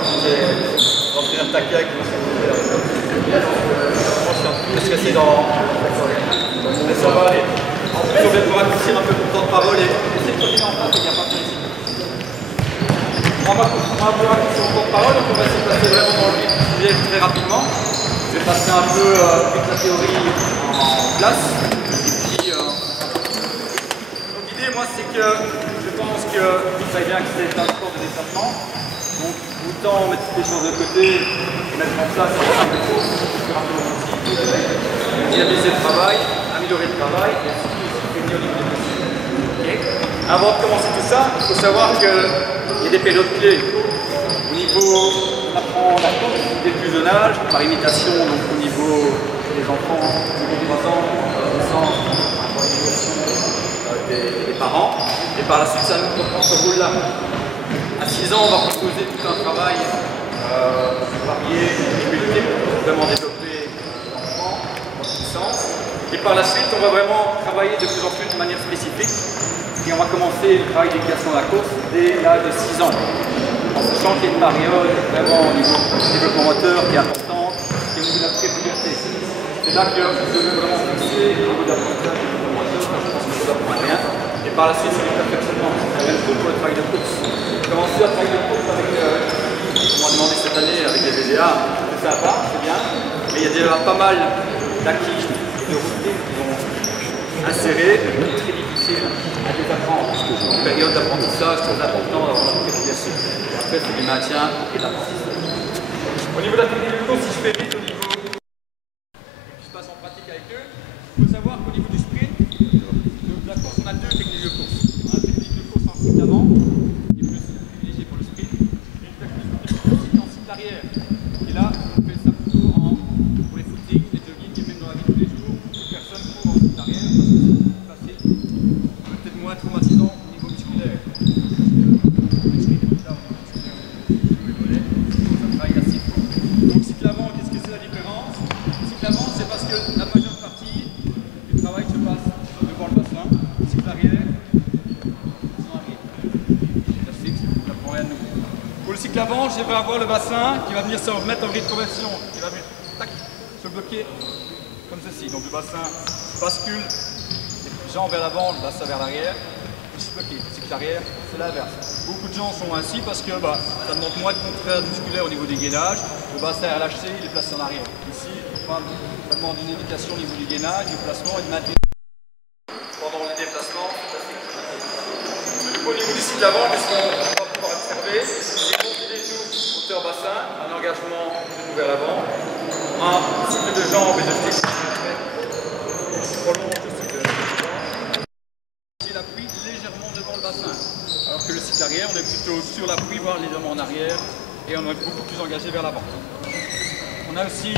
en train d'attaquer avec mon secondaire. Je suis un peu stressé dans... Mais ça va aller. En plus, on va pouvoir raccourcir un peu mon temps de parole et essayer de continuer en place, il n'y a pas de souci. On va pouvoir raccourcir mon temps de parole, donc on va essayer de passer vraiment dans le vif du sujet très rapidement. Je vais passer un peu toute la théorie en place. Et puis, donc l'idée, moi, c'est que je pense que vous savez bien que c'est un sport de déplacement. Donc, autant mettre toutes les choses de côté et mettre en place un certain de course plus rapidement possible. Dynamiser le travail, améliorer le travail et surtout aussi prévenir au niveau des blessures. Okay. Avant de commencer tout ça, il faut savoir qu'il y a des périodes clés. Au niveau, on apprend la course dès le plus jeune âge, par imitation, donc au niveau des enfants, au niveau des 3 ans, adolescents, par imitation des parents. Et par la suite, ça nous reprend ce rôle-là. À 6 ans, on va proposer tout un travail varié et multiple pour vraiment développer l'enfant en puissance. Et par la suite, on va vraiment travailler de plus en plus de manière spécifique. Et on va commencer le travail d'éducation à la course dès l'âge de 6 ans. En sachant qu'il y a une période vraiment au niveau du développement moteur qui est importante, qui est au niveau de la pré-puberté. C'est là que vous devez vraiment fixer au niveau de l'apprentissage du développement moteur, parce que je pense que ça ne apprend rien. Et par la suite, c'est du perfectionnement. C'est la même chose pour le travail de course. Commencer à travailler de course avec, on m'a demandé cette année avec les VDA, ça va, c'est bien, mais il y a déjà pas mal d'acquis de routines qui vont insérer, et très difficiles à désapprendre. Une période d'apprentissage très importante d'avoir la préparation. Et après, c'est du maintien et de l'apprentissage. Au niveau de la technique de course, si je fais vite au niveau, je passe en pratique avec eux, il faut savoir qu'au niveau du sprint, de la course, on a 2 techniques de course. On a la technique de course en cycle avant, et là, on fait ça plutôt pour les footings, les jogging et même dans la vie de tous les jours. Personne court en cycle arrière parce que c'est plus facile, peut-être moins traumatisant au niveau musculaire. Ça travaille assez fort. Donc cycle avant, qu'est-ce que c'est la différence? Cycle avant, c'est parce que la majeure partie du travail se passe devant le bassin. Cycle arrière, on arrive. La fixe, on n'apprend rien de nouveau. Pour le cycle avant, je vais avoir le bassin qui va venir se remettre en grille de conversion, qui va venir tac, se bloquer comme ceci. Donc le bassin bascule, les jambes vers l'avant, le bassin vers l'arrière, il se bloque. Le cycle arrière, c'est l'inverse. Beaucoup de gens sont ainsi parce que ça demande moins de contrainte musculaire au niveau des gainages. Le bassin est relâché, il est placé en arrière. Ici, ça demande une éducation au niveau du gainage, du placement et du maintien. Pendant les déplacements, au niveau du cycle avant, qu'est-ce qu'on va pouvoir observer? Hauteur bassin, un engagement genou vers l'avant, un cycle de jambes et de flexion. Je prolonge le cycle de jambes. J'ai l'appui légèrement devant le bassin, alors que le cycle arrière, on est plutôt sur l'appui, voire légèrement en arrière, et on est beaucoup plus engagé vers l'avant. On a aussi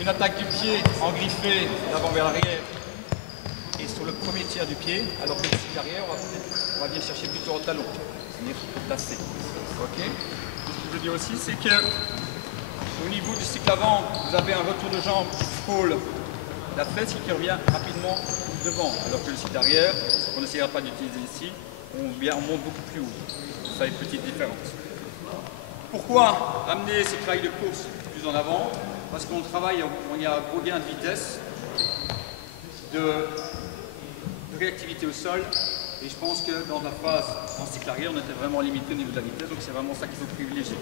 une attaque du pied en griffé d'avant vers l'arrière et sur le premier tiers du pied, alors que le cycle arrière, on va venir chercher plutôt au talon, venir placer. Ok. Ce que je veux dire aussi, c'est que au niveau du cycle avant, vous avez un retour de jambe qui frôle la fesse qui revient rapidement devant, alors que le cycle arrière, on n'essayera pas d'utiliser ici, on monte beaucoup plus haut. Ça a une petite différence. Pourquoi amener ces travails de course plus en avant? Parce qu'on travaille, il y a un gros gain de vitesse, de réactivité au sol. Et je pense que dans la phase en cycle arrière, on était vraiment limité au niveau de la vitesse, donc c'est vraiment ça qu'il faut privilégier.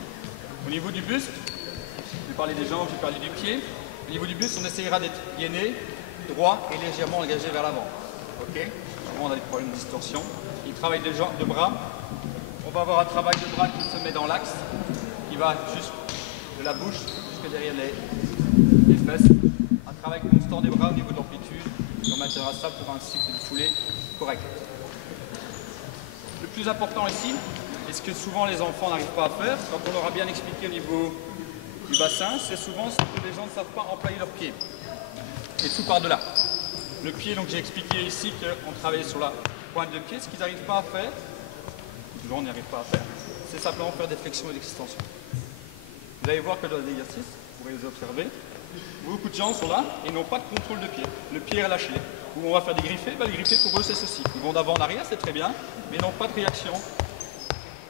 Au niveau du buste, je vais parler des jambes, je vais parler du pied. Au niveau du buste, on essayera d'être gainé, droit et légèrement engagé vers l'avant. Ok? Souvent, on a des problèmes de distorsion. Il travaille de bras. On va avoir un travail de bras qui se met dans l'axe, qui va juste de la bouche jusque derrière les fesses. Un travail constant des bras au niveau de l'amplitude. On maintiendra ça pour un cycle de foulée correct. Le plus important ici, et ce que souvent les enfants n'arrivent pas à faire, quand on leur a bien expliqué au niveau du bassin, c'est souvent ce que les gens ne savent pas employer leurs pieds. Et tout par-delà. Le pied, donc j'ai expliqué ici qu'on travaillait sur la pointe de pied. Ce qu'ils n'arrivent pas à faire, souvent on n'y arrive pas à faire, c'est simplement faire des flexions et des extensions. Vous allez voir que dans l'exercice, vous pourrez les observer, beaucoup de gens sont là et n'ont pas de contrôle de pied. Le pied est relâché. Où on va faire des griffés, les griffés pour eux c'est ceci. Ils vont d'avant en arrière, c'est très bien, mais n'ont pas de réaction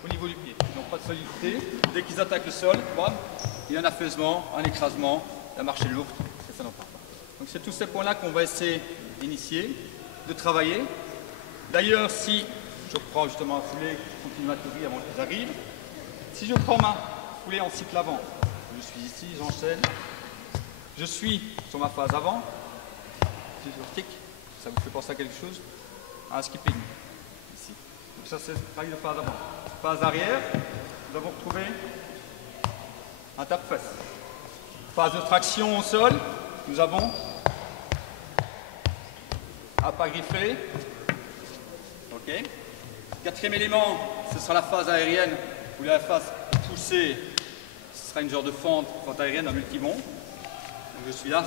au niveau du pied. Ils n'ont pas de solidité. Dès qu'ils attaquent le sol, bam, il y a un affaissement, un écrasement, la marche est lourde et ça n'en part pas. Donc c'est tous ces points-là qu'on va essayer d'initier, de travailler. D'ailleurs, si je prends justement un foulée, je continue ma théorie avant qu'ils arrivent. Si je prends ma foulée en cycle avant, je suis ici, j'enchaîne. Je suis sur ma phase avant. Si je tic, ça vous fait penser à quelque chose? À un skipping. Ici. Donc ça c'est le travail de phase avant. Phase arrière, nous avons retrouvé un tape-fesse. Phase de traction au sol, nous avons un pas griffé. Ok. Quatrième élément, ce sera la phase aérienne, où la phase poussée, ce sera une genre de fente aérienne, un multibond. Donc je suis là,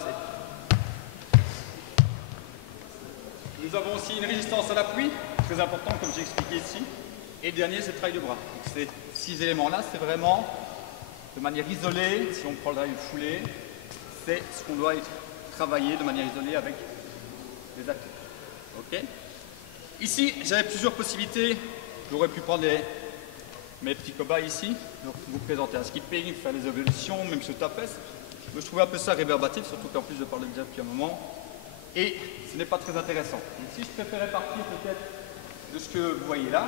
Nous avons aussi une résistance à l'appui, très important comme j'ai expliqué ici. Et le dernier, c'est le travail de bras. Donc ces 6 éléments-là, c'est vraiment de manière isolée, si on prend le travail de foulée, c'est ce qu'on doit travailler de manière isolée avec les acteurs. Ok. Ici, j'avais plusieurs possibilités. J'aurais pu prendre mes petits cobayes ici, donc vous présenter un skipping, faire des évolutions, même sur tapesse. Je trouvais un peu ça réverbatif, surtout qu'en plus je parle déjà depuis un moment. Et ce n'est pas très intéressant. Donc, si je préférais partir peut-être de ce que vous voyez là,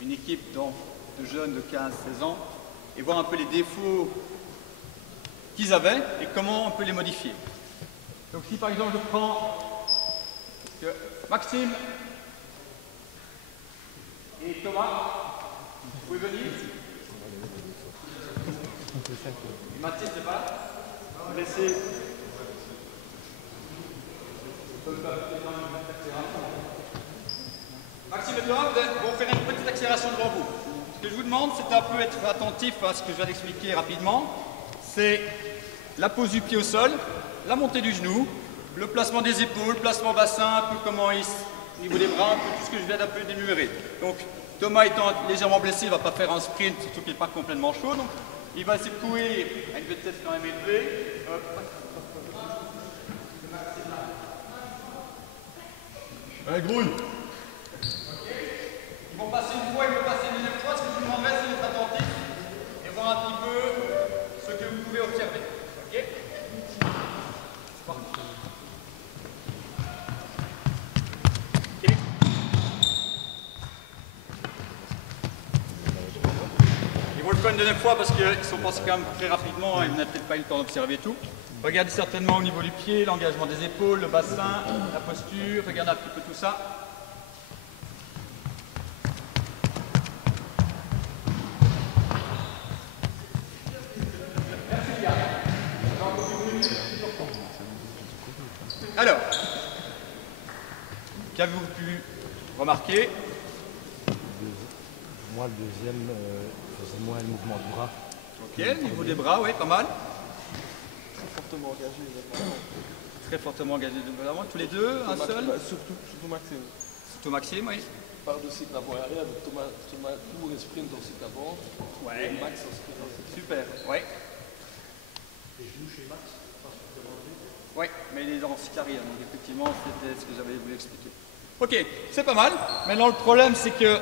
une équipe de jeunes de 15-16 ans, et voir un peu les défauts qu'ils avaient et comment on peut les modifier. Donc si par exemple je prends Maxime et Thomas, vous pouvez venir. Et Mathis, c'est pas là. Vous laissez. Maxime et Thomas vont faire une petite accélération devant vous. Ce que je vous demande, c'est un peu être attentif à ce que je viens d'expliquer rapidement. C'est la pose du pied au sol, la montée du genou, le placement des épaules, placement bassin, un peu comment il au niveau des bras, un peu tout ce que je viens d'un peu d'énumérer. Donc Thomas étant légèrement blessé, il ne va pas faire un sprint, surtout qu'il n'est pas complètement chaud. Donc il va essayer de courir à une vitesse quand même élevée. Allez, grouille. Ils vont passer une fois, ils vont passer une deuxième fois. Ce que je vous demanderai, c'est d'être attentif et voir un petit peu ce que vous pouvez observer. Ok? C'est parti. Okay. Ils vont le faire une deuxième fois parce qu'ils sont passés quand même très rapidement et vous n'avez peut-être pas eu le temps d'observer tout. Regardez certainement au niveau du pied, l'engagement des épaules, le bassin, la posture, regardez un petit peu tout ça. Alors, qu'avez-vous pu remarquer? Moi, le deuxième, faisait moins le mouvement de bras. Ok, au niveau des bras, oui, pas mal. Très fortement engagé, évidemment. Très fortement engagé, évidemment. Tous les deux, un seul? Surtout Maxime. Surtout Maxime, oui. Part de cycle avant et arrière, donc Thomas court et sprint en cycle avant. Ouais. Et Max en sprint en cycle. Super, ouais. Les genoux chez Max, Oui, mais il est en cycle arrière, donc effectivement, c'était ce que j'avais voulu expliquer. Ok, c'est pas mal. Maintenant, le problème, c'est que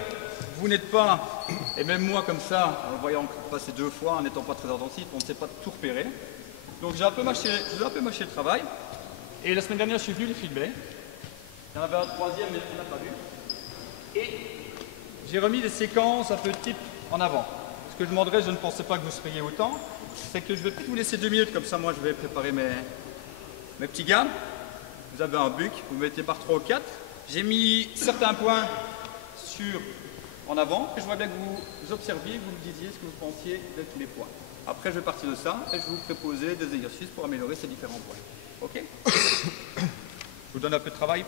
vous n'êtes pas, et même moi comme ça, en voyant passer 2 fois, en n'étant pas très attentif, on ne sait pas tout repérer. Donc j'ai un peu mâché le travail. Et la semaine dernière, je suis venu les filmer. Il y en avait un troisième, mais on n'a pas vu. Et j'ai remis des séquences un peu type en avant. Ce que je demanderais, je ne pensais pas que vous seriez autant, c'est que je vais peut-être vous laisser 2 minutes, comme ça moi je vais préparer mes petits gars. Vous avez un buc, vous mettez par 3 ou 4. J'ai mis certains points en avant, et je vois bien que vous observiez, que vous me disiez ce que vous pensiez de tous les points. Après, je vais partir de ça, et je vais vous proposer des exercices pour améliorer ces différents points. Ok? Je vous donne un peu de travail.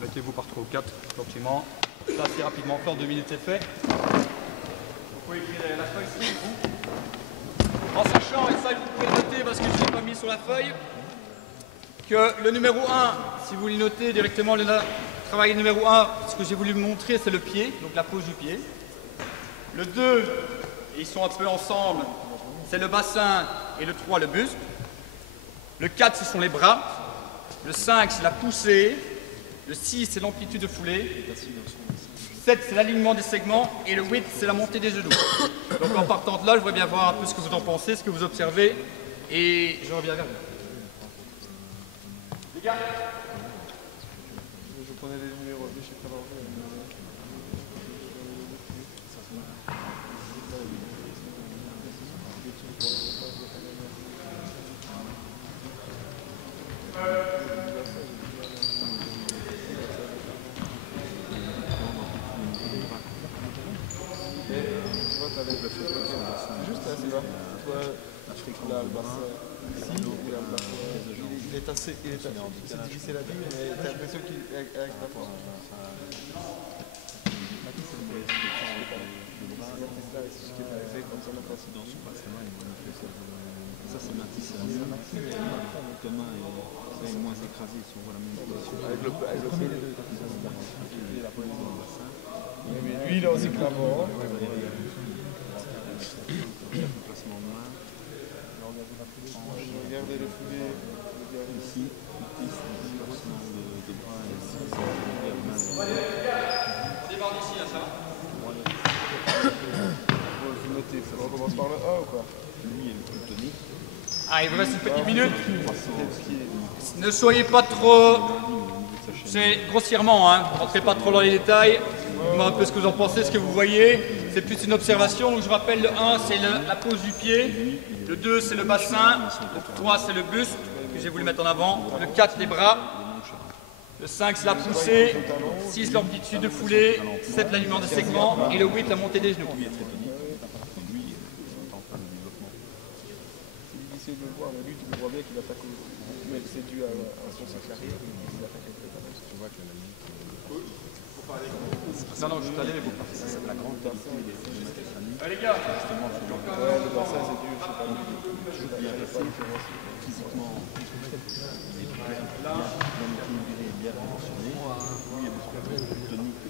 Mettez-vous par 3 ou 4, gentiment. Ça, assez rapidement fait, en 2 minutes, c'est fait. Vous pouvez écrire la feuille ici, vous. En sachant, et ça, vous pouvez noter parce que je ne l'ai pas mis sur la feuille, que le numéro 1, si vous le notez directement, le travail numéro 1, ce que j'ai voulu vous montrer, c'est le pied, donc la pose du pied. Le 2, ils sont un peu ensemble, c'est le bassin, et le 3, le buste. Le 4, ce sont les bras. Le 5, c'est la poussée. Le 6, c'est l'amplitude de foulée. 7, c'est l'alignement des segments. Et le 8, c'est la montée des genoux. Donc en partant de là, je voudrais bien voir un peu ce que vous en pensez, ce que vous observez. Et je reviens vers vous. Les gars, Je prenais les numéros, je sais pas l'enlever. Juste là, c'est là. Toi, là, le bassin. Ici, il a le bassin. Il est assez. C'est difficile à dire, mais t'as l'impression qu'il est avec la force. Ça, c'est Matisse. Thomas est moins écrasé, ils sont à la même position. Avec le lui, il est aussi clamant. Placement de main. Regardez le foulé. Ici, placement de bras et ici, démarre d'ici, là, ça va? Vous notez, on commence par le 1 ou quoi? lui est le plus tonique. Ah, il vous reste une petite minute. Ne soyez pas trop... C'est grossièrement, hein. Rentrez pas trop dans les détails. Dites-moi un peu ce que vous en pensez, ce que vous voyez. C'est plus une observation. Donc, je rappelle, le 1, c'est la pose du pied. Le 2, c'est le bassin. Le 3, c'est le buste, que j'ai voulu mettre en avant. Le 4, les bras. Le 5, c'est la poussée. 6, l'amplitude de foulée. 7, l'alignement des segments. Et le 8, la montée des genoux. C'est difficile de le voir, mais lui, tu le vois bien qu'il attaque au... Mais c'est dû à son sac arrière, il attaque avec le talon. Tu vois que la limite... Non, non, je suis allé, mais vous Ça, c'est la grande qualité de Matisse. Allez, les gars. Ouais, le bassin, c'est dur, je sais pas. Bien resté, physiquement, il est bien équilibré, bien proportionné. Lui est beaucoup plus tonique.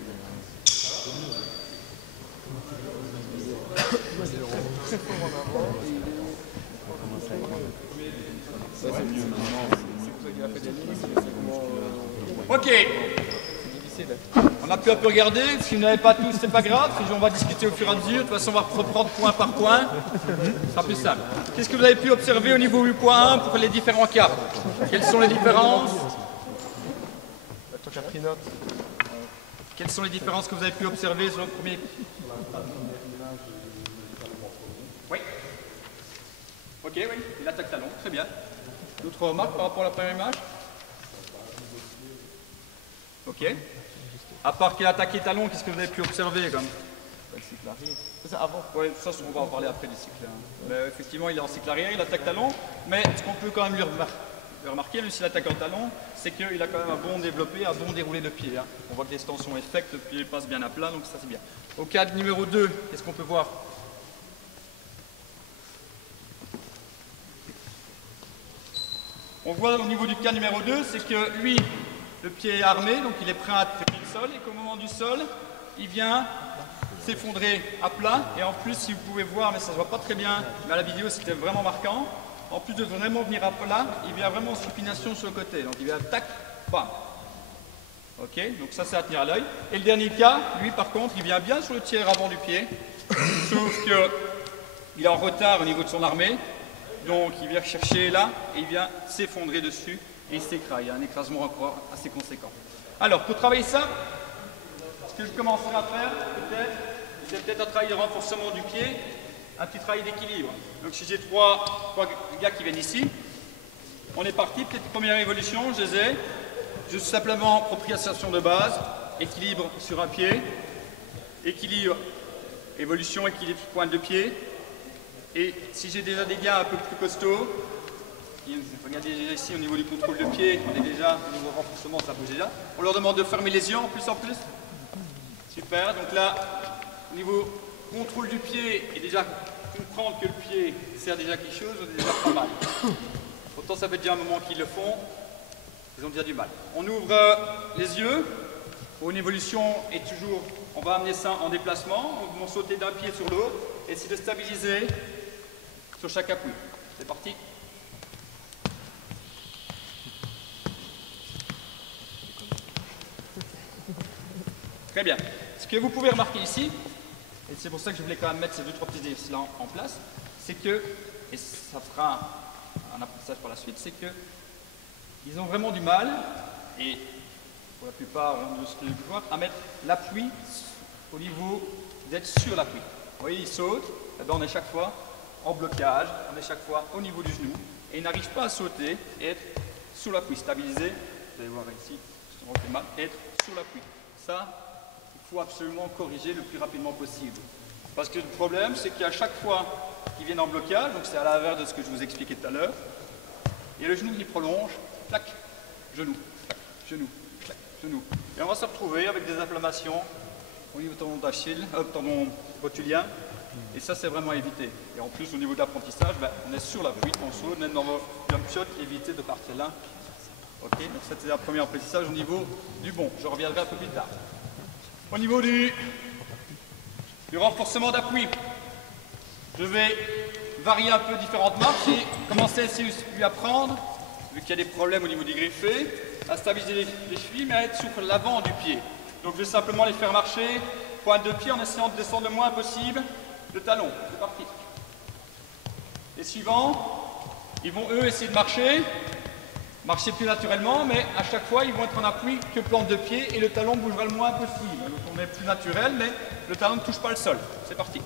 Très fort en avant, et il est... Ça, c'est mieux maintenant. C'est pour ça qu'il a fait des lignes, c'est segments... Ok. C'est difficile. On a pu un peu regarder. Si vous n'avez pas tous, c'est pas grave. On va discuter au fur et à mesure. De toute façon, on va reprendre point par point. Ce sera plus simple. Qu'est-ce que vous avez pu observer au niveau 8.1 pour les différents cas? Quelles sont les différences? Toi qui as pris note. Quelles sont les différences que vous avez pu observer sur le premier? Oui. Ok, oui. Il attaque talon. Très bien. D'autres remarques par rapport à la première image? Ok. À part qu'il a attaqué talon, qu'est-ce que vous avez pu observer comme? Le cycle arrière. C'est avant. Oui, ça, on va en parler après du cycle. Mais, effectivement, il est en cycle arrière, il attaque talon. Mais ce qu'on peut quand même lui remarquer, même s'il attaque en talon, c'est qu'il a quand même un bon développé, un bon déroulé de pied. Hein. On voit que l'extension est faite, le pied passe bien à plat, donc ça c'est bien. Au cas numéro 2, qu'est-ce qu'on peut voir? On voit au niveau du cas numéro 2, c'est que lui, le pied est armé, donc il est prêt à attaquer le sol, et qu'au moment du sol, il vient s'effondrer à plat, et en plus, si vous pouvez voir, mais ça se voit pas très bien, mais à la vidéo c'était vraiment marquant, en plus de vraiment venir à plat, il vient vraiment en supination sur le côté, donc il vient tac, bam. Ok, donc ça c'est à tenir à l'œil. Et le dernier cas, lui par contre, il vient bien sur le tiers avant du pied, sauf qu'il est en retard au niveau de son armée, donc il vient chercher là, et il vient s'effondrer dessus, et il s'écrase. Il y a un écrasement encore assez conséquent. Alors, pour travailler ça, ce que je commencerai à faire, peut-être, c'est peut-être un travail de renforcement du pied, un petit travail d'équilibre. Donc, si j'ai trois gars qui viennent ici, on est parti, peut-être première évolution, je les ai. Juste simplement propriation de base, équilibre sur un pied, équilibre, évolution, équilibre pointe de pied. Et si j'ai déjà des gars un peu plus costauds, regardez déjà ici au niveau du contrôle de pied, on est déjà au niveau renforcement, ça bouge déjà. On leur demande de fermer les yeux en plus. Super, donc là, au niveau contrôle du pied et déjà comprendre que le pied sert déjà à quelque chose, on est déjà pas mal. Pourtant ça fait déjà un moment qu'ils le font, ils ont déjà du mal. On ouvre les yeux, une évolution est toujours, on va amener ça en déplacement, on va sauter d'un pied sur l'autre, et essayer de stabiliser sur chaque appui. C'est parti. Très bien. ce que vous pouvez remarquer ici, et c'est pour ça que je voulais quand même mettre ces 2-3 petits exercices-là en place, c'est que, et ça fera un apprentissage par la suite, c'est que ils ont vraiment du mal, et pour la plupart de ce que je vois, à mettre l'appui au niveau d'être sur l'appui. Vous voyez, ils sautent, et ben on est chaque fois en blocage, on est chaque fois au niveau du genou, et ils n'arrivent pas à sauter et être sous l'appui, stabilisé. Vous allez voir ici, justement, le mal, être sous l'appui. Ça, il faut absolument corriger le plus rapidement possible. Parce que le problème, c'est qu'à chaque fois qu'ils viennent en blocage, donc c'est à l'inverse de ce que je vous expliquais tout à l'heure, il y a le genou qui prolonge, clac, genou, clac, genou, clac, genou. Et on va se retrouver avec des inflammations au niveau du tendon d'Achille, tendon rotulien, et ça c'est vraiment à éviter. Et en plus au niveau de l'apprentissage, ben, on est sur l'appui, on saute, même dans vos jump shots, éviter de partir là. Ok, donc c'était un premier apprentissage au niveau du bon, je reviendrai un peu plus tard. Au niveau du renforcement d'appui, je vais varier un peu différentes marches et commencer à essayer de lui apprendre, vu qu'il y a des problèmes au niveau du griffé, à stabiliser les chevilles, mais à être sur l'avant du pied. Donc je vais simplement les faire marcher, pointe de pied en essayant de descendre le moins possible le talon. C'est parti. Les suivants, ils vont eux essayer de marcher plus naturellement, mais à chaque fois ils vont être en appui que plante de pied et le talon bougera le moins possible. Donc on est plus naturel, mais le talon ne touche pas le sol. C'est parti.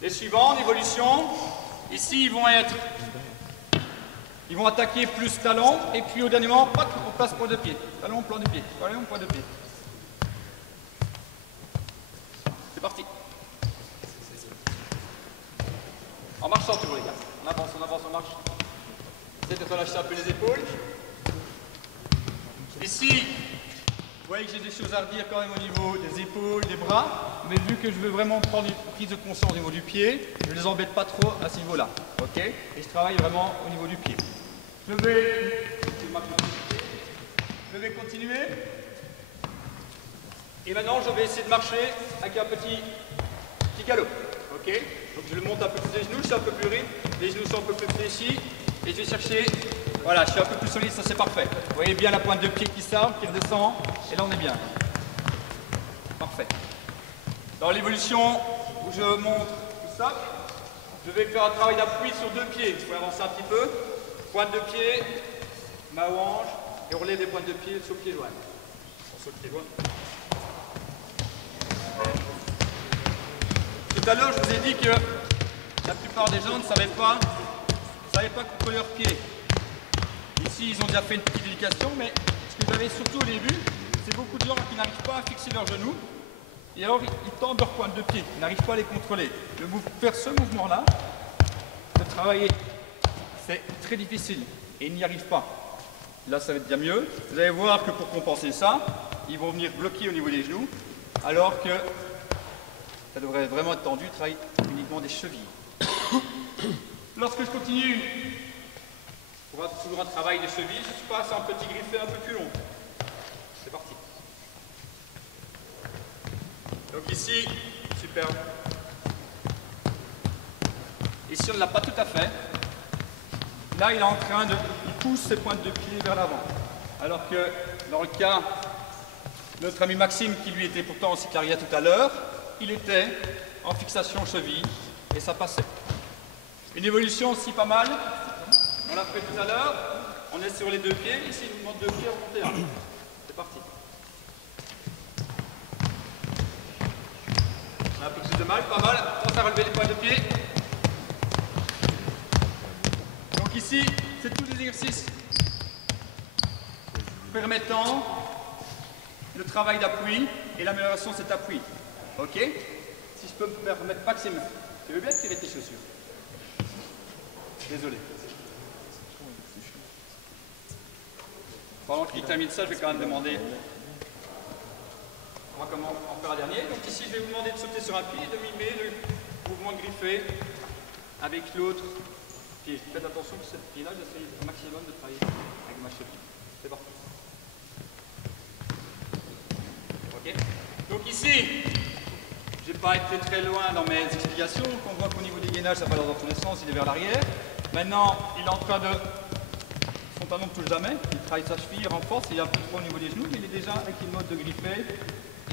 Les suivants, l'évolution, ici ils vont attaquer plus talon et puis au dernier moment, on passe point de pied. Talon, plan de pied, talon, point de pied. C'est parti. En marchant toujours les gars. On avance, on marche. Essayez de relâcher un peu les épaules. Ici, vous voyez que j'ai des choses à redire quand même au niveau des épaules, des bras, mais vu que je veux vraiment prendre une prise de conscience au niveau du pied, je ne les embête pas trop à ce niveau-là. Ok? Et je travaille vraiment au niveau du pied. Je vais continuer. Et maintenant, je vais essayer de marcher avec un petit galop. Ok? Donc je le monte un peu plus les genoux, je suis un peu plus rythme, les genoux sont un peu plus fléchis, et je vais chercher, voilà, je suis un peu plus solide, ça c'est parfait. Vous voyez bien la pointe de pied qui sort, qui redescend, et là on est bien. Parfait. Dans l'évolution où je montre tout ça, je vais faire un travail d'appui sur 2 pieds. Vous pouvez avancer un petit peu. Pointe de pied, main au hanche, et on relève les pointes de pied sur le pied joint. Sur le pied joint. Tout à l'heure, je vous ai dit que la plupart des gens ne savaient pas contrôler leurs pieds. Ici, ils ont déjà fait une petite éducation, mais ce que j'avais surtout au début, c'est beaucoup de gens qui n'arrivent pas à fixer leurs genoux, et alors ils tendent leurs pointes de pied, ils n'arrivent pas à les contrôler. Faire ce mouvement-là, de travailler, c'est très difficile, et ils n'y arrivent pas. Là, ça va être bien mieux. Vous allez voir que pour compenser ça, ils vont venir bloquer au niveau des genoux, alors que ça devrait vraiment être tendu, travailler uniquement des chevilles. Lorsque je continue, on va toujours un travail des chevilles, je passe un petit griffé un peu plus long. C'est parti. Donc ici, superbe. Ici, on ne l'a pas tout à fait. Là, il est en train de... Il pousse ses pointes de pied vers l'avant. Alors que, dans le cas de notre ami Maxime, qui lui était pourtant en cyclaria tout à l'heure, il était en fixation cheville et ça passait. Une évolution aussi pas mal, on l'a fait tout à l'heure, on est sur les 2 pieds, ici il nous demande 2 pieds, remonter 1. C'est parti. On a un peu plus de mal, pas mal, on à relever les points de pied. Donc ici, c'est tous des exercices permettant le travail d'appui et l'amélioration de cet appui. Ok? Si je peux me permettre, Maxime, tu veux bien tirer tes chaussures? Désolé. Pendant qu'il termine ça, je vais quand même demander. On va en faire un dernier. Donc ici, je vais vous demander de sauter sur un pied et de mimer le mouvement griffé avec l'autre pied. Faites attention que ce pied-là, j'essaie au maximum de travailler avec ma cheville. C'est parti. Ok? Donc ici, je n'ai pas été très loin dans mes explications. On voit qu'au niveau des gainages, ça va dans tous les sens, il est vers l'arrière. Maintenant, il est en train de... Son non touche jamais, il travaille sa cheville, il renforce, il est un peu trop au niveau des genoux, mais il est déjà avec une mode de griffé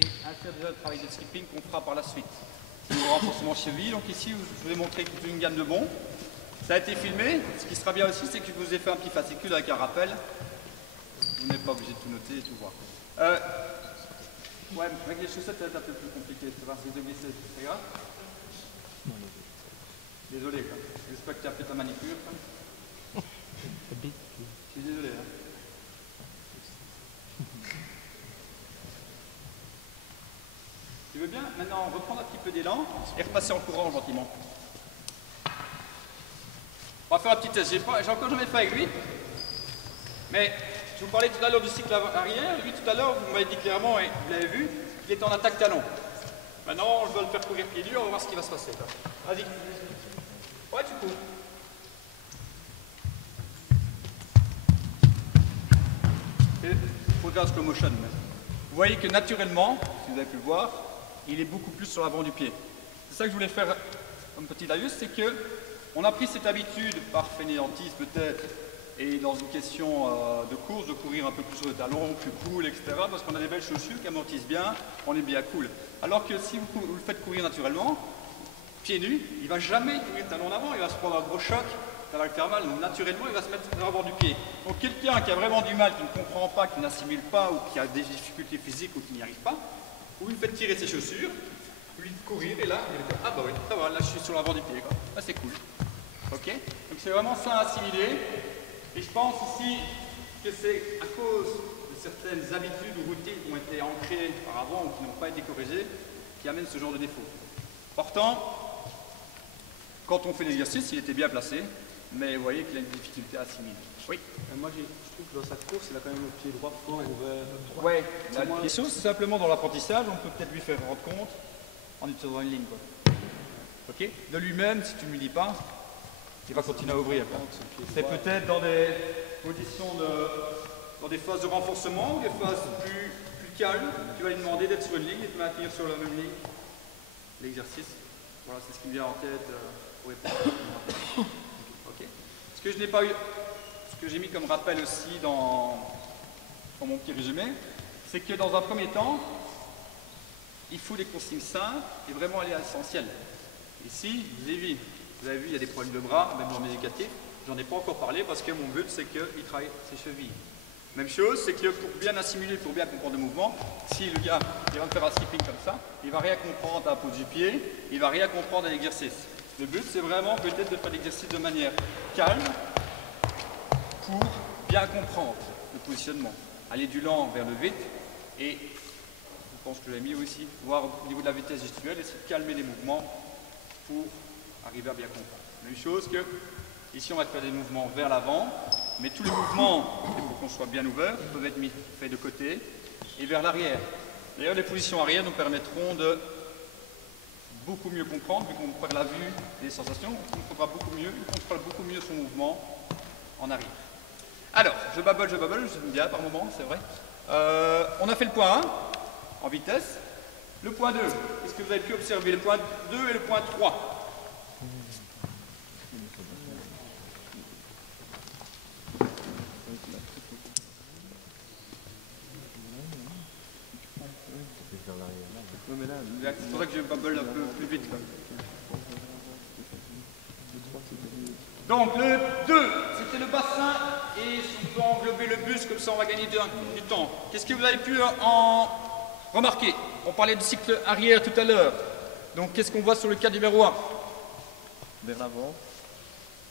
et insère déjà le travail de skipping qu'on fera par la suite. C'est le renforcement cheville, donc ici je vous ai montré une gamme de bons. Ça a été filmé, ce qui sera bien aussi c'est que je vous ai fait un petit fascicule avec un rappel. Vous n'êtes pas obligé de tout noter et tout voir. Ouais, avec les chaussettes ça va être un peu plus compliqué, c'est parce que de glisser, c'est grave. Désolé, quoi. J'espère que tu as fait ta manicure. Je suis désolé. Hein. Tu veux bien maintenant reprendre un petit peu d'élan et repasser en courant gentiment. On va faire un petit test. J'ai encore jamais fait avec lui. Mais je vous parlais tout à l'heure du cycle arrière. Lui tout à l'heure, vous m'avez dit clairement, et vous l'avez vu, il est en attaque talon. Maintenant, je dois le faire courir pied nus, on va voir ce qui va se passer. Vas-y. Ouais, tu cours. Il faut faire un slow motion. Vous voyez que naturellement, si vous avez pu le voir, il est beaucoup plus sur l'avant du pied. C'est ça que je voulais faire comme petit laïus, c'est que on a pris cette habitude par fainéantise peut-être, et dans une question de course, de courir un peu plus sur le talon, plus cool, etc. Parce qu'on a des belles chaussures qui amortissent bien, on est bien cool. Alors que si vous le faites courir naturellement, pieds nus, il ne va jamais courir talon en avant, il va se prendre un gros choc, ça va le faire mal, donc naturellement il va se mettre à l'avant du pied. Donc quelqu'un qui a vraiment du mal, qui ne comprend pas, qui n'assimile pas, ou qui a des difficultés physiques ou qui n'y arrive pas, vous lui faites tirer ses chaussures, lui courir, et là, il est ah bah oui, ça va, là je suis sur l'avant du pied, quoi. Ah c'est cool. Ok? Donc c'est vraiment ça à assimiler. Et je pense aussi que c'est à cause de certaines habitudes ou routines qui ont été ancrées auparavant ou qui n'ont pas été corrigées qui amènent ce genre de défaut. Pourtant, quand on fait l'exercice, il était bien placé, mais vous voyez qu'il a une difficulté à assimiler. Oui. Moi, je trouve que dans sa course, il a quand même le pied droit fort ouvert. Ouais. La question, c'est simplement dans l'apprentissage, on peut peut-être lui faire rendre compte en utilisant une ligne. Quoi. Ok. De lui-même, si tu ne lui dis pas, il va continuer à ouvrir. C'est peut-être dans des positions dans des phases de renforcement ou des phases plus calmes. Tu vas lui demander d'être sur une ligne et de maintenir sur la même ligne l'exercice. Voilà, c'est ce qui me vient en tête pour répondre. Ok. Ce que je n'ai pas eu, ce que j'ai mis comme rappel aussi dans mon petit résumé, c'est que dans un premier temps, il faut des consignes simples et vraiment aller à l'essentiel. Ici, vous avez vu, il y a des problèmes de bras, même dans mes éducatifs. J'en ai pas encore parlé parce que mon but, c'est qu'il travaille ses chevilles. Même chose, c'est que pour bien assimiler, pour bien comprendre le mouvement, si le gars il va me faire un skipping comme ça, il va rien comprendre à la pose du pied, il va rien comprendre à l'exercice. Le but, c'est vraiment peut-être de faire l'exercice de manière calme pour bien comprendre le positionnement. Aller du lent vers le vite et, je pense que je l'ai mis aussi, voir au niveau de la vitesse gestuelle, essayer de calmer les mouvements pour arriver à bien comprendre. Même chose que, ici on va faire des mouvements vers l'avant, mais tous les mouvements, pour qu'on soit bien ouvert, peuvent être faits de côté et vers l'arrière. D'ailleurs, les positions arrière nous permettront de beaucoup mieux comprendre, vu qu'on perd la vue et les sensations, on comprendra beaucoup mieux son mouvement en arrière. Alors, je babole, j'aime bien par moment, c'est vrai. On a fait le point 1 en vitesse. Le point 2, qu'est-ce que vous avez pu observer? Le point 2 et le point 3. C'est pour ça que je babole un peu plus vite. Quoi. Donc le 2, c'était le bassin et si on peut englober le buste, comme ça on va gagner du temps. Qu'est-ce que vous avez pu en remarquer? On parlait du cycle arrière tout à l'heure. Donc qu'est-ce qu'on voit sur le cas numéro 1? Vers l'avant.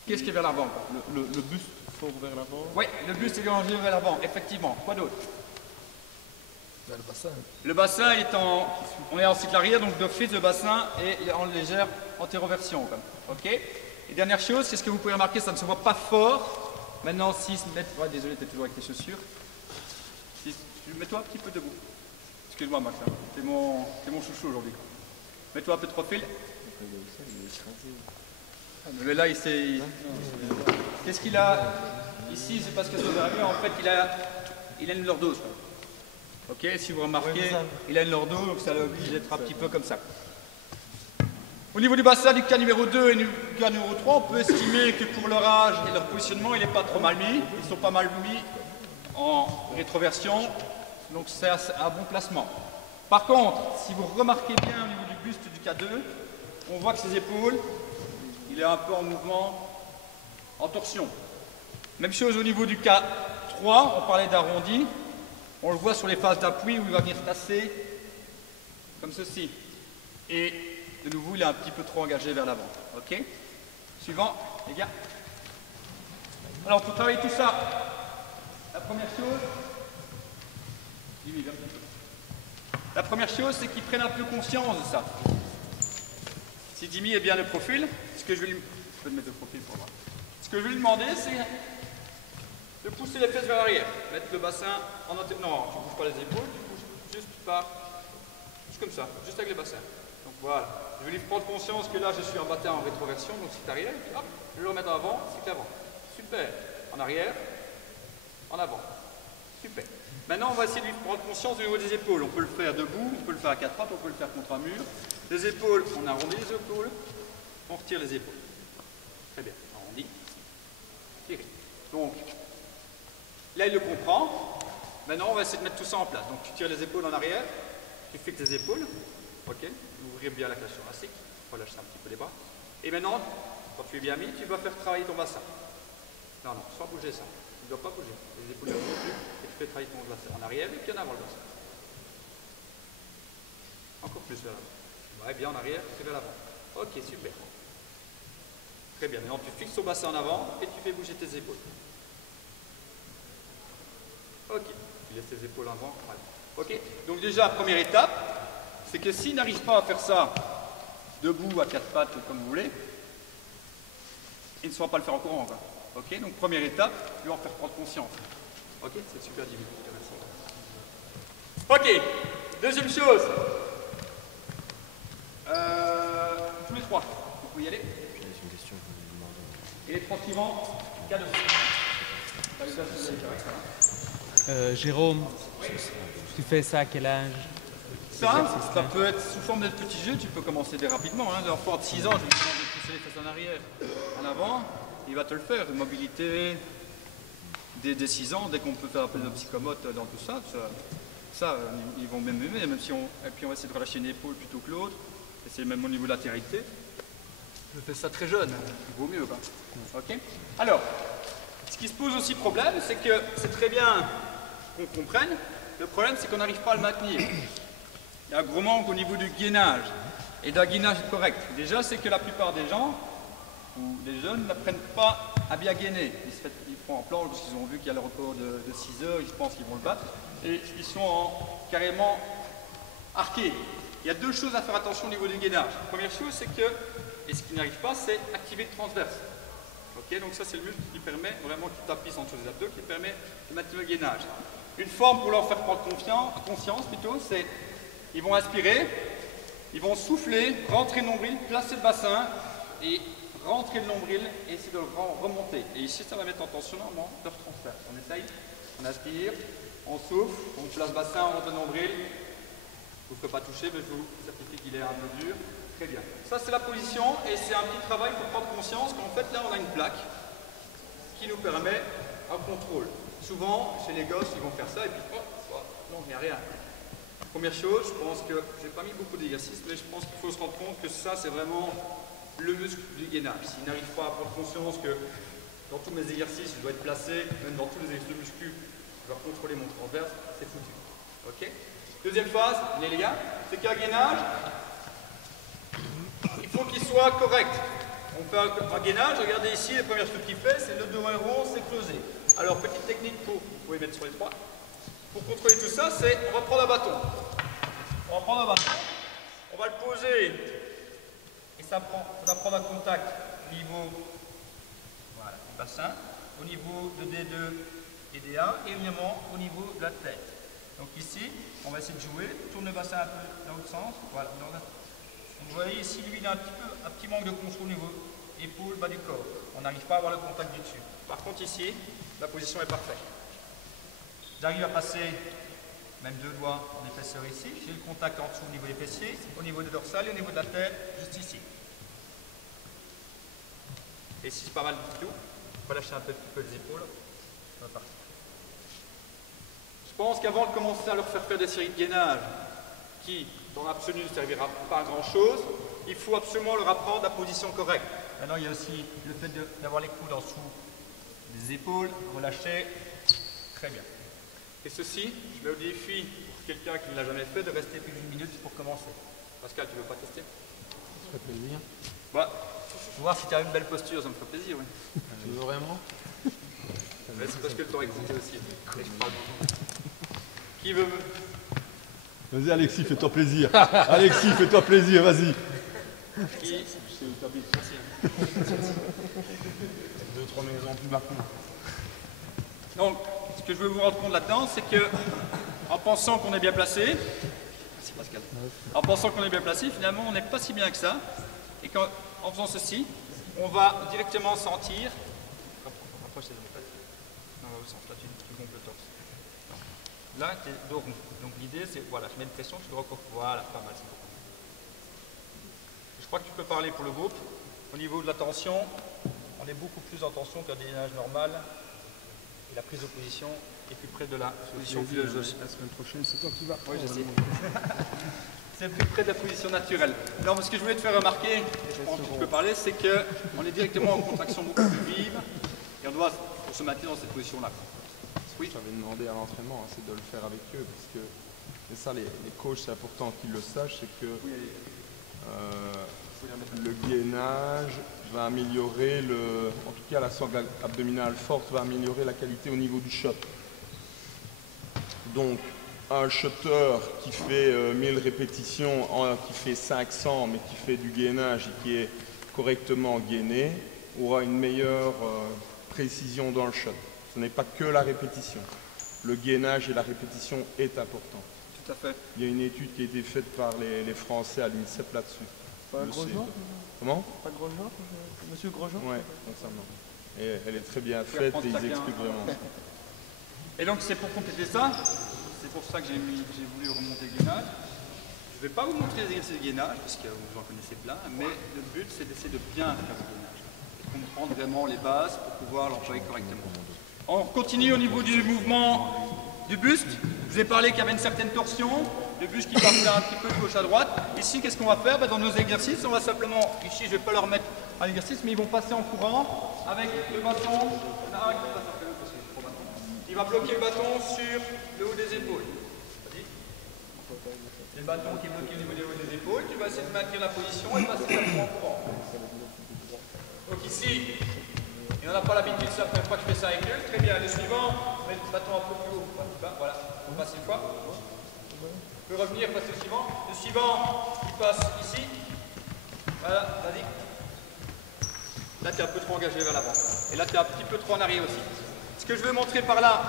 Qu'est-ce qui est vers l'avant? Le buste fort vers l'avant. Oui, le buste est dirigé vers l'avant, effectivement. Quoi d'autre? Le bassin. Le bassin est on est en cycle arrière, donc d'office le bassin est en légère antéroversion. Ok. Et dernière chose, c'est ce que vous pouvez remarquer, ça ne se voit pas fort. Maintenant, si se mettre, ouais, désolé, tu es toujours avec tes chaussures. Mets-toi un petit peu debout. Excuse-moi, Max, hein. T'es mon chouchou aujourd'hui. Mets-toi un peu de profil. Mais là, qu'est-ce qu'il a ici? C'est parce que sur le en fait, il a une lordose. Ok, si vous remarquez, il a une lordose, donc ça l'oblige d'être un petit peu comme ça. Au niveau du bassin du cas numéro 2 et du cas numéro 3, on peut estimer que pour leur âge et leur positionnement, il n'est pas trop mal mis. Ils sont pas mal mis en rétroversion, donc c'est un bon placement. Par contre, si vous remarquez bien au niveau du buste du cas 2, on voit que ses épaules, il est un peu en mouvement, en torsion. Même chose au niveau du cas 3, on parlait d'arrondi. On le voit sur les phases d'appui où il va venir tasser comme ceci. Et de nouveau, il est un petit peu trop engagé vers l'avant. Ok? Suivant, les gars. Alors, pour travailler tout ça, la première chose, c'est qu'ils prennent un peu conscience de ça. Si Jimmy est bien le profil, ce que je vais lui... Je peux te mettre le profil pour voir. Ce que je vais lui demander, c'est de pousser les fesses vers l'arrière. Mettre le bassin en... Non, tu ne bouges pas les épaules, tu bouges juste par... Juste comme ça, juste avec le bassin. Donc voilà. Je vais lui prendre conscience que là, je suis en bassin en rétroversion, donc c'est arrière. Et puis hop, je vais le remettre en avant, c'est avant. Super. En arrière, en avant. Super. Maintenant, on va essayer de lui prendre conscience au niveau des épaules. On peut le faire debout, on peut le faire à quatre pattes, on peut le faire contre un mur. Les épaules, on arrondit les épaules, on retire les épaules. Très bien. Arrondi, tiré. Donc, là, il le comprend. Maintenant, on va essayer de mettre tout ça en place. Donc, tu tires les épaules en arrière, tu fixes les épaules. Ok. Ouvrir bien la cage thoracique. Relâche un petit peu les bras. Et maintenant, quand tu es bien mis, tu vas faire travailler ton bassin. Non, sans bouger ça. Tu ne dois pas bouger. Les épaules ne bougent plus. Et tu fais travailler ton bassin en arrière et puis en avant le bassin. Encore plus vers l'avant. Ouais, bien en arrière, c'est vers l'avant. Ok, super. Très bien. Maintenant, tu fixes ton bassin en avant et tu fais bouger tes épaules. Ok. Tu laisses tes épaules en avant. Voilà. Ok. Donc déjà, première étape, c'est que s'il n'arrive pas à faire ça debout, à quatre pattes, comme vous voulez, il ne saura pas le faire en courant, quoi. Ok, donc première étape, lui en faire prendre conscience. Ok, c'est super Jimmy. Ok, deuxième chose. Tous les trois, vous pouvez y aller. J'ai une question que je vous demande. Et les trois suivants, cadeau. Jérôme, tu fais ça à quel âge? Ça peut être sous forme de petits jeux, tu peux commencer dès rapidement. Hein. L'enfant de 6 ans, tu lui demandes de pousser les fesses en arrière, en avant, il va te le faire. Une mobilité dès 6 ans, dès qu'on peut faire un peu de psychomote dans tout ça, ils vont même aimer. Même si et puis on va essayer de relâcher une épaule plutôt que l'autre. Et c'est même au niveau de latéralité. Je fais ça très jeune, il vaut mieux. Quoi. Ok. Alors, ce qui se pose aussi problème, c'est que c'est très bien qu'on comprenne. Le problème, c'est qu'on n'arrive pas à le maintenir. Il y a un gros manque au niveau du gainage et d'un gainage correct. Déjà, c'est que la plupart des gens ou des jeunes n'apprennent pas à bien gainer. Ils font en planche parce qu'ils ont vu qu'il y a le record de 6 heures, ils pensent qu'ils vont le battre et ils sont carrément arqués. Il y a deux choses à faire attention au niveau du gainage. La première chose, c'est que, et ce qui n'arrive pas, c'est activer le transverse. Ok, donc ça, c'est le muscle qui permet vraiment, qui tapisse entre les abdos, qui permet de maintenir le gainage. Une forme pour leur faire prendre conscience plutôt, c'est ils vont inspirer, ils vont souffler, rentrer le nombril, placer le bassin et rentrer le nombril et essayer de le remonter. Et ici, ça va mettre en tension normalement leur transfert. On essaye, on inspire, on souffle, on place le bassin, on rentre le nombril. Vous ne pouvez pas toucher, mais je vous certifie qu'il est un peu dur. Très bien. Ça, c'est la position et c'est un petit travail pour prendre conscience qu'en fait, là, on a une plaque qui nous permet un contrôle. Souvent, chez les gosses, ils vont faire ça et puis, oh, non, il n'y a rien. Première chose, je pense que, je n'ai pas mis beaucoup d'exercices, mais je pense qu'il faut se rendre compte que ça, c'est vraiment le muscle du gainage. S'il n'arrive pas à prendre conscience que dans tous mes exercices, je dois être placé, même dans tous les exercices de muscu, je dois contrôler mon transverse, c'est foutu. Ok? Deuxième phase, les gars, c'est qu'un gainage, il faut qu'il soit correct. On fait un gainage, regardez ici, la première chose qu'il fait, c'est le dos est rond, c'est closé. Alors, petite technique pour, vous pouvez mettre sur les trois. Pour contrôler tout ça, c'est, on va prendre un bâton. On va prendre un bâton, on va le poser, et ça va prendre un contact au niveau voilà, du bassin, au niveau de D2 et D1, et évidemment au niveau de la tête. Donc ici, on va essayer de jouer, tourne le bassin un peu dans l'autre sens, voilà. Donc vous voyez ici, lui, il a un petit manque de contrôle au niveau épaule, bas du corps. On n'arrive pas à avoir le contact du dessus. Par contre ici, la position est parfaite. J'arrive à passer même deux doigts en épaisseur ici. J'ai le contact en dessous au niveau des fessiers, au niveau des dorsales et au niveau de la tête, juste ici. Et si c'est pas mal du tout, on va lâcher un petit peu les épaules. On va partir. Je pense qu'avant de commencer à leur faire des séries de gainage, qui dans l'absolu ne servira pas à grand chose, il faut absolument leur apprendre la position correcte. Maintenant, il y a aussi le fait d'avoir les coudes en dessous des épaules, relâcher. Très bien. Et ceci, je mets au défi pour quelqu'un qui ne l'a jamais fait de rester plus d'une minute pour commencer. Pascal, tu veux pas tester? Ça ferait plaisir. Bah, faut voir si tu as une belle posture, ça me ferait plaisir, oui. Tu veux vraiment? Ouais, c'est parce que tu aurais écouté aussi. Et je parle. Qui veut me... Vas-y Alexis, fais-toi plaisir. Alexis, fais-toi plaisir, vas-y. Qui... Deux, trois maisons plus maintenant. Donc, ce que je veux vous rendre compte là-dedans, c'est que, en pensant qu'on est bien placé, merci Pascal, en pensant qu'on est bien placé, finalement, on n'est pas si bien que ça. Et en faisant ceci, on va directement sentir. Rapproche tes épaules. Non, au sens, là, tu gonfles le torse. Là, tu es dos rond. Donc, l'idée, c'est, voilà, je mets une pression, je dois encore. Voilà, pas mal, c'est bon. Je crois que tu peux parler pour le groupe. Au niveau de la tension, on est beaucoup plus en tension qu'un gainage normal. Et la prise de position est plus près de la position philosophique. La semaine prochaine, c'est toi qui vas. Oui, je sais. C'est plus près de la position naturelle. Non, mais ce que je voulais te faire remarquer, et je pense que tu peux parler, c'est qu'on est directement en contraction beaucoup plus vive et on doit se maintenir dans cette position-là. Oui. J'avais demandé à l'entraînement, c'est de le faire avec eux, parce que et ça, les coachs, c'est important qu'ils le sachent, c'est que le gainage va améliorer en tout cas la sangle abdominale forte va améliorer la qualité au niveau du shot. Donc un shotter qui fait 1000 répétitions, qui fait 500 mais qui fait du gainage et qui est correctement gainé, aura une meilleure précision dans le shot. Ce n'est pas que la répétition. Le gainage et la répétition est important. Tout à fait. Il y a une étude qui a été faite par les Français à l'INSEP là-dessus. Pas Grosjean? Comment? Pas Grosjean? Monsieur Grosjean? Oui, concernant. Et elle est très bien faite et ils expliquent vraiment ça. Et donc c'est pour compléter ça, c'est pour ça que j'ai voulu remonter le gainage. Je ne vais pas vous montrer les exercices de gainage, parce que vous en connaissez plein, mais le but c'est d'essayer de bien faire le gainage. De comprendre vraiment les bases pour pouvoir l'employer correctement. On continue au niveau du mouvement du buste. Je vous ai parlé qu'il y avait une certaine torsion, le buste qui partait un petit peu de gauche à droite. Ici, qu'est-ce qu'on va faire? Dans nos exercices, on va simplement, ici je ne vais pas leur mettre un exercice, mais ils vont passer en courant avec le bâton. Il va bloquer le bâton sur le haut des épaules. C'est le bâton qui est bloqué au niveau des hauts des épaules. Tu vas essayer de maintenir la position et passer simplement en courant. Donc ici, il n'en a pas l'habitude, c'est la première fois que je fais ça avec eux. Très bien, le suivant, on met le bâton un peu plus haut. Voilà, on passe une fois. On peut revenir, passer au suivant. Le suivant, il passe ici. Voilà, vas-y. Là, tu es un peu trop engagé vers l'avant. Et là, tu es un petit peu trop en arrière aussi. Ce que je veux montrer par là,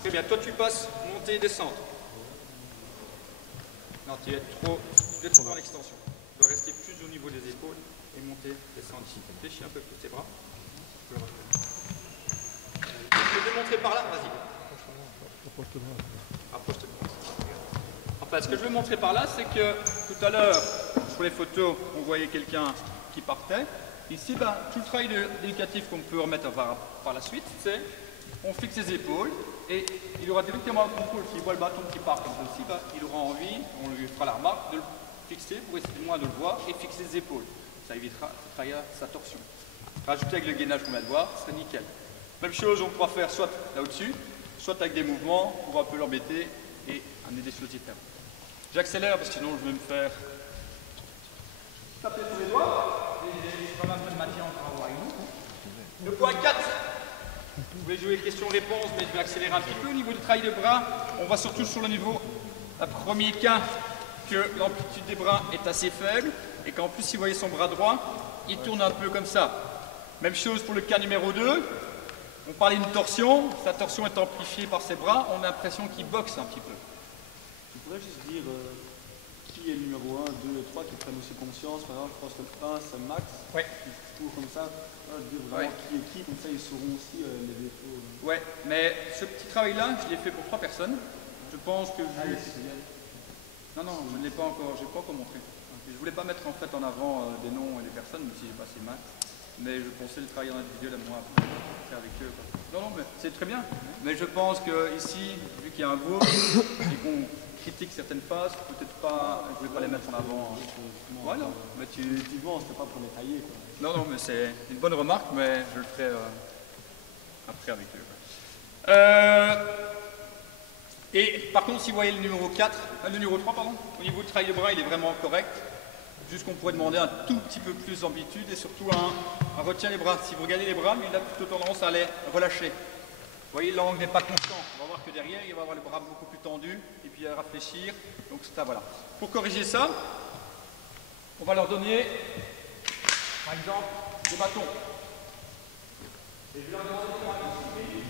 très bien, toi tu passes, monter et descendre. Non, tu es trop dans l'extension. Tu dois rester plus au niveau des épaules et monter, descendre ici. Fléchis un peu plus tes bras. Je vais montrer par là, vas-y. Approche-toi. Enfin, ce que je veux montrer par là, c'est que tout à l'heure, sur les photos, on voyait quelqu'un qui partait. Ici, tout le travail éducatif qu'on peut remettre par la suite, c'est on fixe ses épaules et il aura directement un contrôle. S'il voit le bâton qui part comme ceci, il aura envie, on lui fera la remarque, de le fixer pour essayer du moins de le voir et fixer ses épaules. Ça évitera de travailler sa torsion. Rajouter avec le gainage qu'on vient de voir, ce serait nickel. Même chose, on pourra faire soit là au-dessus, soit avec des mouvements pour un peu l'embêter et amener des choses différentes. J'accélère parce que sinon je vais me faire taper sur les doigts. J'ai pas mal de matière encore à voir avec vous. Le point 4. Vous pouvez jouer questions-réponses, mais je vais accélérer un petit peu. Au niveau du travail de bras, on va surtout sur le niveau, le premier cas, que l'amplitude des bras est assez faible et qu'en plus, si vous voyez son bras droit, il tourne un peu comme ça. Même chose pour le cas numéro 2. On parlait d'une torsion, sa torsion est amplifiée par ses bras, on a l'impression qu'il boxe un petit peu. Tu pourrais juste dire qui est le numéro 1, 2 et 3 qui prennent aussi conscience. Par exemple, je pense que le 1 c'est Max, Ouais. qui court comme ça. Dire vraiment qui est qui, comme ça ils sauront aussi les défauts. Ouais, mais ce petit travail-là, je l'ai fait pour 3 personnes. Je pense que Non, je ne l'ai pas encore, je n'ai pas encore montré. Je ne voulais pas mettre en fait en avant des noms et des personnes, même si j'ai passé Max. mais je pensais le travail en individuel à moi faire avec eux. Quoi. Non, non, mais c'est très bien. Mais je pense que ici, vu qu'il y a un groupe et qu'on critique certaines phases, peut-être pas, je ne voulais pas les mettre en avant. Voilà, mais tu... Effectivement, c'était pas pour les tailler, quoi. Non, non, mais c'est une bonne remarque, mais je le ferai après avec eux. Et par contre, si vous voyez le numéro 4, le numéro 3, pardon, au niveau du travail de bras, il est vraiment correct. Juste qu'on pourrait demander un tout petit peu plus d'amplitude et surtout un retien les bras. Si vous regardez les bras, lui, il a plutôt tendance à les relâcher. Vous voyez, l'angle n'est pas constant. On va voir que derrière, il va avoir les bras beaucoup plus tendus et puis à réfléchir. Donc ça, voilà. Pour corriger ça, on va leur donner, par exemple, des bâtons. Et je vais leur demander de faire un discipline.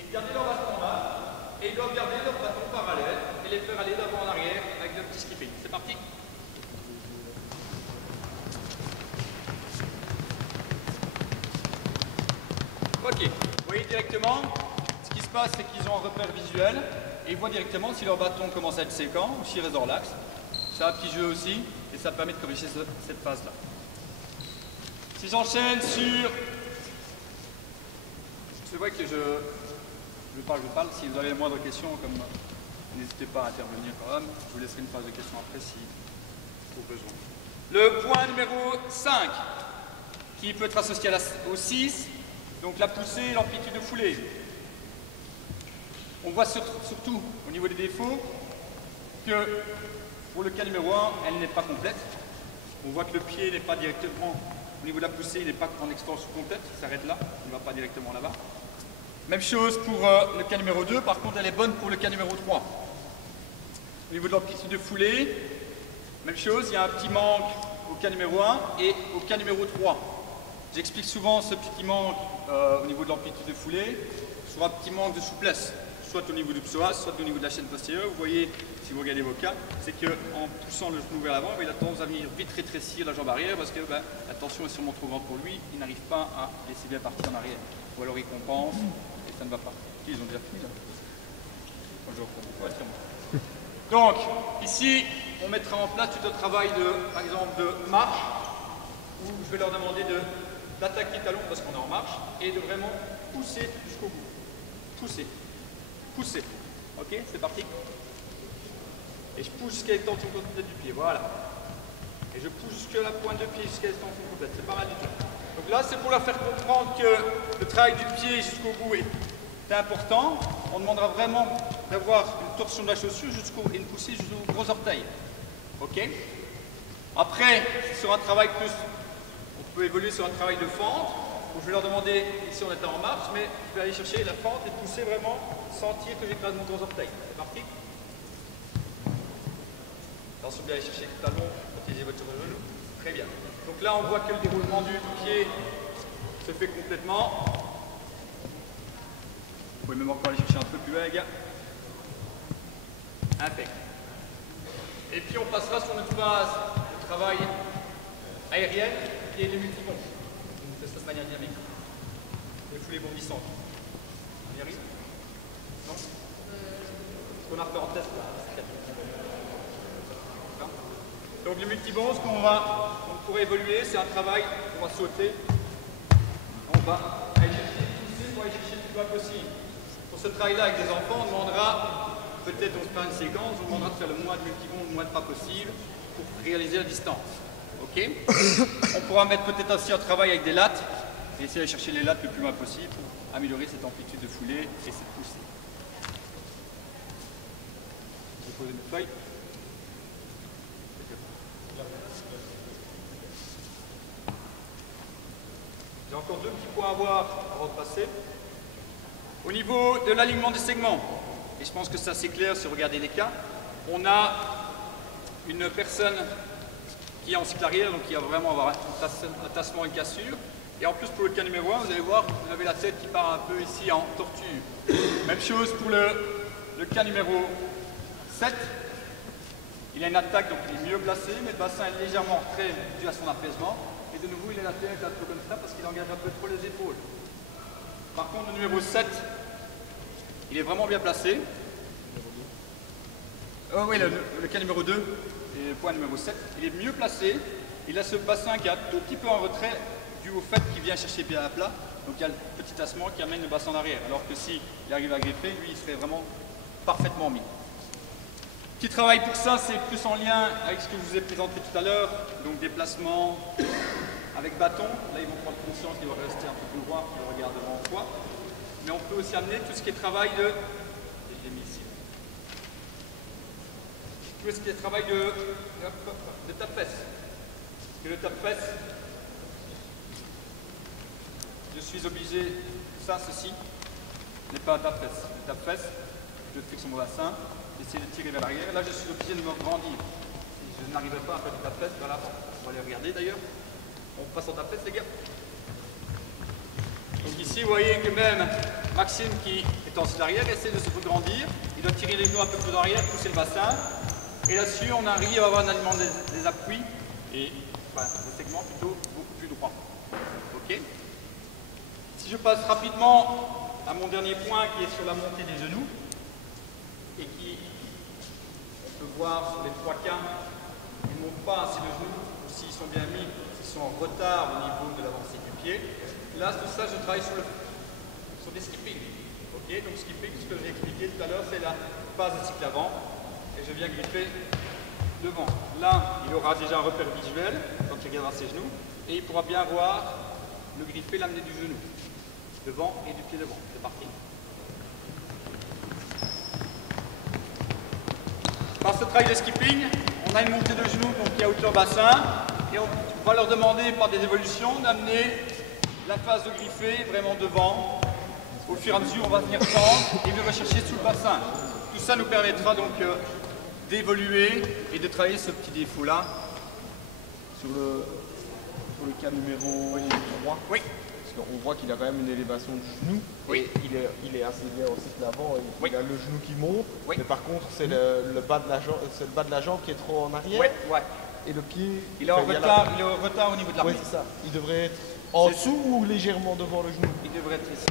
Et de garder leur bâton là. Et ils doivent garder leur bâton parallèle et les faire aller d'avant en arrière avec le petit skipping. C'est parti. Ok, vous voyez directement, ce qui se passe, c'est qu'ils ont un repère visuel et ils voient directement si leur bâton commence à être séquent ou s'il reste dans l'axe. C'est un petit jeu aussi et ça permet de corriger cette phase-là. Si j'enchaîne sur... C'est vrai que je parle. Si vous avez la moindre question, n'hésitez pas à intervenir quand même. Je vous laisserai une phase de questions après si au besoin. Le point numéro 5, qui peut être associé au 6, donc la poussée et l'amplitude de foulée. On voit surtout au niveau des défauts que pour le cas numéro 1, elle n'est pas complète. On voit que le pied n'est pas directement, au niveau de la poussée, il n'est pas en extension complète, il s'arrête là, il ne va pas directement là-bas. Même chose pour le cas numéro 2, par contre elle est bonne pour le cas numéro 3. Au niveau de l'amplitude de foulée, même chose, il y a un petit manque au cas numéro 1 et au cas numéro 3. J'explique souvent ce petit manque au niveau de l'amplitude de foulée sur un petit manque de souplesse, soit au niveau du psoas, soit au niveau de la chaîne postérieure. Vous voyez, si vous regardez vos cas, c'est qu'en poussant le genou vers l'avant, il a tendance à venir vite rétrécir la jambe arrière parce que la tension est sûrement trop grande pour lui, il n'arrive pas à laisser bien partir en arrière. Ou alors il compense et ça ne va pas. Ils ont déjà fini là. Bonjour. Ouais, donc, ici, on mettra en place tout un travail par exemple, de marche, où je vais leur demander d'attaquer talon parce qu'on est en marche, et de vraiment pousser jusqu'au bout. Pousser. Pousser. Ok, c'est parti. Et je pousse jusqu'à l'extension complète du pied, voilà. Et je pousse jusqu'à la pointe de pied, jusqu'à l'extension complète, c'est pas mal du tout. Donc là, c'est pour leur faire comprendre que le travail du pied jusqu'au bout est important. On demandera vraiment d'avoir une torsion de la chaussure et une poussée jusqu'au gros orteil. Ok. Après, sur un travail plus, on peut évoluer sur un travail de fente. Donc je vais leur demander, ici on était en marche, mais je vais aller chercher la fente et pousser vraiment, sentir que j'écrase mon gros orteil. C'est parti. Attention bien aller chercher le talon, protéger votre genou. Très bien. Donc là, on voit que le déroulement du pied se fait complètement. Vous pouvez même encore aller chercher un peu plus bas, les gars. Impec. Et puis on passera sur notre phase de travail aérienne qui est les multibonds. On fait ça de manière dynamique. Les foulées bondissantes. On y arrive? Non? Ce qu'on a fait en test là. Donc le multibond, ce qu'on pourrait évoluer, c'est un travail, on va sauter. On va aller chercher, pousser pour aller chercher le plus bas possible. Pour ce travail-là avec des enfants, on demandera, peut-être on se fait une séquence, on demandera de faire le moins de multibond, le moins de pas possible pour réaliser la distance. Ok. On pourra mettre peut-être aussi un travail avec des lattes et essayer d'aller chercher les lattes le plus loin possible pour améliorer cette amplitude de foulée et cette poussée. Je vais poser mes feuilles. J'ai encore deux petits points à voir avant de passer. Au niveau de l'alignement des segments, et je pense que c'est assez clair si vous regardez les cas, on a une personne qui est en cycle arrière, donc qui va vraiment avoir un tassement et une cassure. Et en plus pour le cas numéro 1, vous allez voir, vous avez la tête qui part un peu ici en tortue. Même chose pour le cas numéro 7. Il a une attaque, donc il est mieux placé, mais le bassin est légèrement retrait dû à son apaisement. Et de nouveau, il a la tête un peu comme ça parce qu'il engage un peu trop les épaules. Par contre, le numéro 7, il est vraiment bien placé. Oui, le cas numéro 2, et le point numéro 7, il est mieux placé. Il a ce bassin qui est un tout petit peu en retrait dû au fait qu'il vient chercher bien à plat. Donc il y a le petit tassement qui amène le bassin en arrière. Alors que s'il arrive à griffer, lui il serait vraiment parfaitement mis. Petit travail pour ça, c'est plus en lien avec ce que je vous ai présenté tout à l'heure. Donc déplacement avec bâton. Là ils vont prendre conscience qu'il va rester un peu plus droit, qu'il regarde devant soi. Mais on peut aussi amener tout ce qui est travail de... J'ai mis ici. Tout ce qui est travail de tape-fesse. Et le tape-fesse, je suis obligé, ceci n'est pas un tape-fesse. Le tape-fesse, je fais sur mon bassin, j'essaie de tirer vers l'arrière. Là, je suis obligé de me grandir. Je n'arriverai pas à faire du tape-fesse vers l'avant. On va aller regarder d'ailleurs. On passe en tape-fesse, les gars. Donc ici, vous voyez que même Maxime, qui est en arrière, essaie de se grandir. Il doit tirer les genoux un peu plus en arrière, pousser le bassin. Et là-dessus, on arrive à avoir un alignement des appuis et voilà, le segment plutôt beaucoup plus droit. Ok. Si je passe rapidement à mon dernier point qui est sur la montée des genoux et qui, on peut voir sur les 3 cas, ils ne montent pas assez le genou ou s'ils sont bien mis, s'ils sont en retard au niveau de l'avancée du pied. Là, tout ça, je travaille sur des skipping. Ok. Donc skipping, ce que j'ai expliqué tout à l'heure, c'est la phase de cycle avant. Et je viens griffer devant. Là, il aura déjà un repère visuel quand il regardera ses genoux et il pourra bien voir le griffer, l'amener du genou devant et du pied devant. C'est parti. Par ce travail de skipping, on a une montée de genoux donc qui est à hauteur bassin et on va leur demander par des évolutions d'amener la phase de griffer vraiment devant. Au fur et à mesure, on va venir tendre et de rechercher sous le bassin. Tout ça nous permettra donc d'évoluer et de travailler ce petit défaut-là. Sur le cas numéro 3, oui. Parce qu'on voit qu'il a quand même une élévation de genou. Oui. Et il est assez bien aussi de l'avant. Oui. Il a le genou qui monte. Oui. Mais par contre, c'est le bas de la jambe qui est trop en arrière. Ouais, ouais. Et le pied... Il est en retard, au niveau de l'armée. Oui, c'est ça. Il devrait être en dessous ou légèrement devant le genou. Il devrait être ici.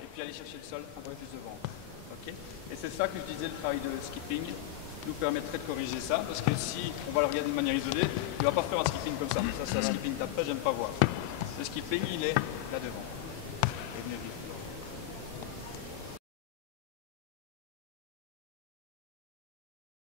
Et puis aller chercher le sol un peu plus devant. Okay. Et c'est ça que je disais, le travail de skipping nous permettrait de corriger ça. Parce que si on va le regarder de manière isolée, il ne va pas faire un skipping comme ça. Ça c'est un skipping d'après, j'aime pas voir. Le skipping, il est là devant. Et venir vite.